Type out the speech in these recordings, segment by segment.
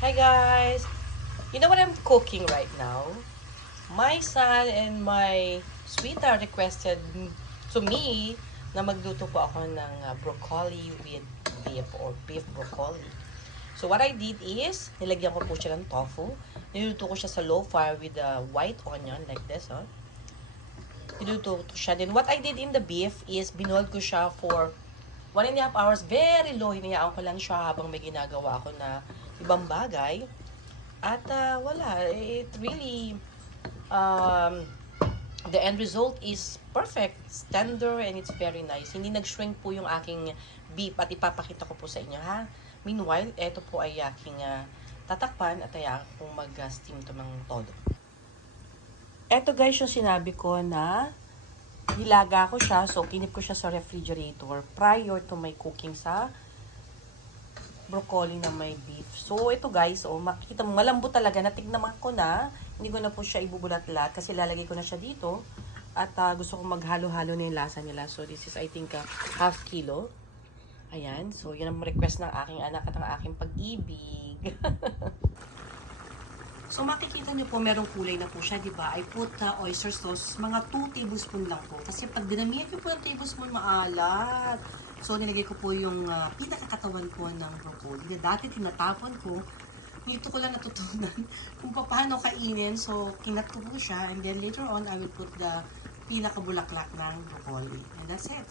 Hi guys! You know what I'm cooking right now? My son and my sweetheart requested to me na magluto po ako ng broccoli with beef or beef broccoli. So what I did is, nilagyan ko po siya ng tofu. Niluto ko siya sa low fire with a white onion like this. Niluto ko siya. Then what I did in the beef is, binoiled ko siya for 1.5 hours. Very low. Hinayaan ko lang siya habang may ginagawa ako na ibang bagay. At wala, it really, the end result is perfect. It's tender and it's very nice. Hindi nag-shrink po yung aking beef at ipapakita ko po sa inyo, ha? Meanwhile, ito po ay aking tatakpan at hayaan kong mag-steam to ng todo. Ito guys yung sinabi ko na nilaga ko siya, so kinip ko siya sa refrigerator prior to my cooking sa broccoli na may beef. So, ito guys, makikita mo, malambot talaga. Natignan ko na. Hindi ko na po siya ibubulat-lat kasi lalagay ko na siya dito. At gusto ko maghalo-halo na yung lasa nila. So, this is, I think, half kilo. Ayan. So, yan ang request ng aking anak at ng aking pag-ibig. So, makikita niyo po, merong kulay na po siya, di ba? I put oyster sauce, mga 2 tablespoon lang po. Kasi pag dinamihan niyo po yung tablespoon, maalat. So, nilagay ko po yung pinakakatawan ko ng broccoli. Na dati tinatapon ko. Dito ko lang natutunan kung paano kainin. So, kinat ko po siya. And then later on, I will put the pinakabulaklak ng broccoli. And that's it.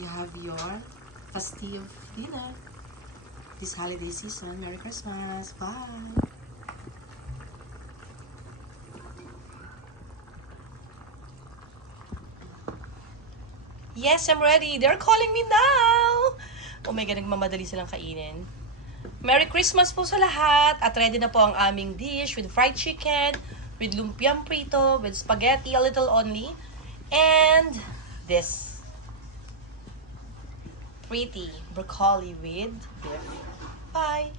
You have your festive dinner this holiday season. Merry Christmas. Bye! Yes, I'm ready. They're calling me now. Oh my God, nagmamadali silang kainin. Merry Christmas po sa lahat. At ready na po ang aming dish with fried chicken, with lumpiang prito, with spaghetti, a little only. And this pretty broccoli with beef. Bye!